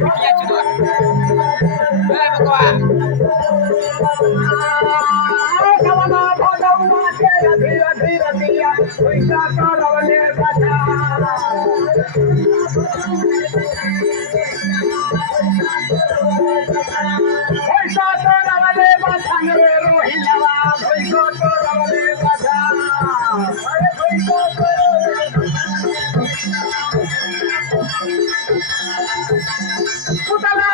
Iya juga. Hei Bagoa. Rohingya, Puta